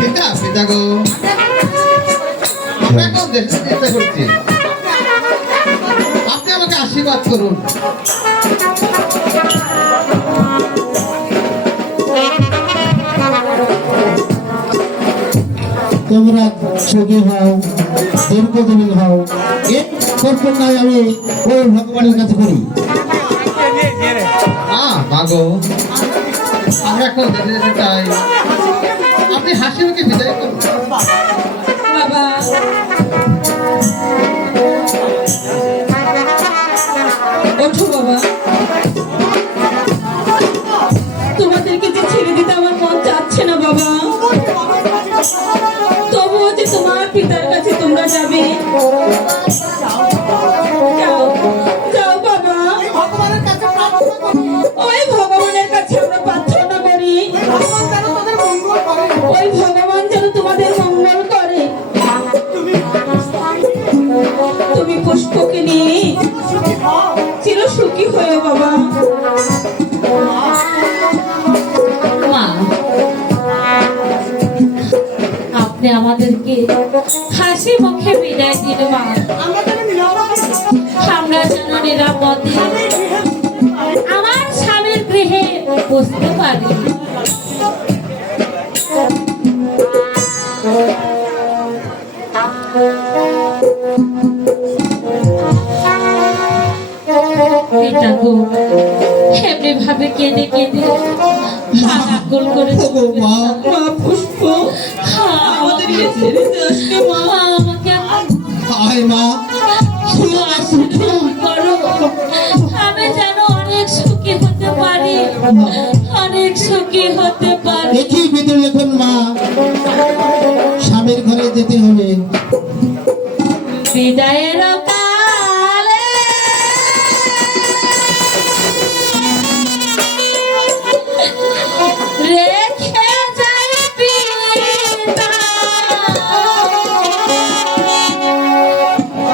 পিতা পিতা গো, আমরা এখন দেখতে চেষ্টা করছি, আপনি আমাকে আশীর্বাদ করুন। তোমরা সুখী হও, দীর্ঘজীবী হও, এর কল্পনায় আমি ওই ভগবানের কাছে করি। মাগো, আমরা এখন দেখতে যেতে চাই, আপনি হাসি মুখে বিদায় করুন। বাবা, ওঠো বাবা, তোমাদেরকে যে ছেড়ে দিতে আমার মন চাচ্ছে না বাবা, তবুও যে তোমার পিতার কাছে তোমরা যাবে, যাও যাও বাবা, ওই ভগবানের কাছে আমরা প্রার্থনা করি, ওই ভগবান যেন তোমাদের মঙ্গল করে। তুমি পুষ্পকে নিয়ে চির সুখী হয়ে বাবা। মা, আপনি আমাদেরকে হাসি মুখে বিদায় দিন মা, আমরা যেন নিরাপদে আমার স্বামীর গৃহে বসতে পারি। এটা গো, এমনি ভাবে কেঁদে কেঁদে আকুল করে মা, মা পুষ্প, আমাদেরকে ছেড়ে যাস না মা। আমাকে আয় মা, করো, আমি যেন অনেক সুখী হতে পারি, অনেক সুখী হতে পারি। দেখি বিধি লেখন মা, স্বামীর ঘরে যেতে হবে। বিদায়ের